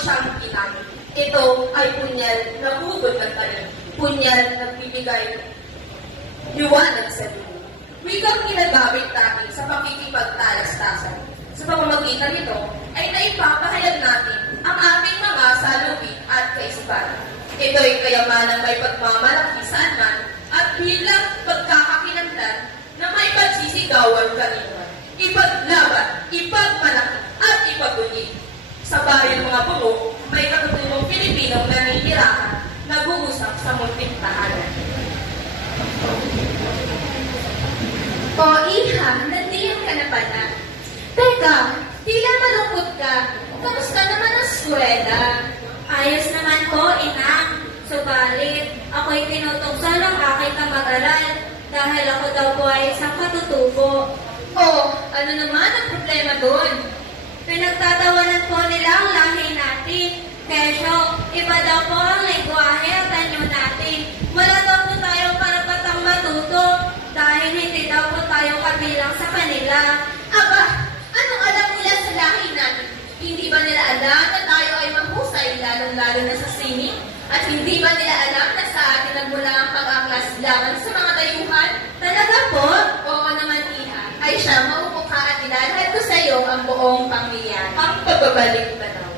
siyang pinag. Ito ay punyal na hugod ng talim. Punyal na bibigay liwanag sa dulo. Wikang ginagamit natin sa pakikipagtalastasan. Sa pamamagitan nito ay naipapahayag natin ang ating mga salubin at kaisipan. Ito ay kayamanang may pagmamalaki saan man at bilang pagkakakinandan na may pagsisigawan kanina. Ipaglaban, ipagmalaki at ipagbunyig. Sa bayan mga bungo, may katutulong Pilipinong nanitirahan, nag-uusap sa munting tahanan. O Iha, nandiyan ka na pala. Teka, tila malungkot ka. Kamusta naman ang eskwela? Ayos naman po, inang. Subalit, ako'y tinutugso ng aking kamag-aral dahil ako daw po ay isang katutubo. Ano naman ang problema doon? Pinagtatawanan po nila ang lahi natin. Kesyo, iba daw po ang lingwahe at anyo natin. Wala daw po tayong karapatang matuto dahil hindi daw po tayo kabilang sa kanila. Aba, anong alam nila sa lahi natin? Hindi ba nila alam na tayo ay mahusay lalong-lalo na sa sining? At hindi ba nila alam na sa atin nagmula ang pag-angkas laban sa mga tayuhan? Talaga po? Oo naman, Iha. Ay siya, maupok ka at ilalahad ko sa iyo ang buong pamilya. Ang pagbabalik na daw.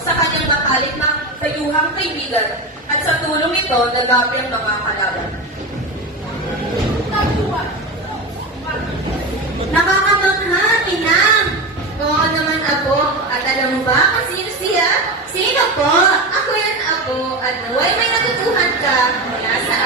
Sa kanyang matalik na kayuhang kaibigan at sa tulong ito, nagapi ang mga kalaban. Nakakamangha, inang! Oo naman, Apo. At alam mo ba kung sino siya? Sino po? Ako yan, Apo. At naway may natutuhan ka mula sa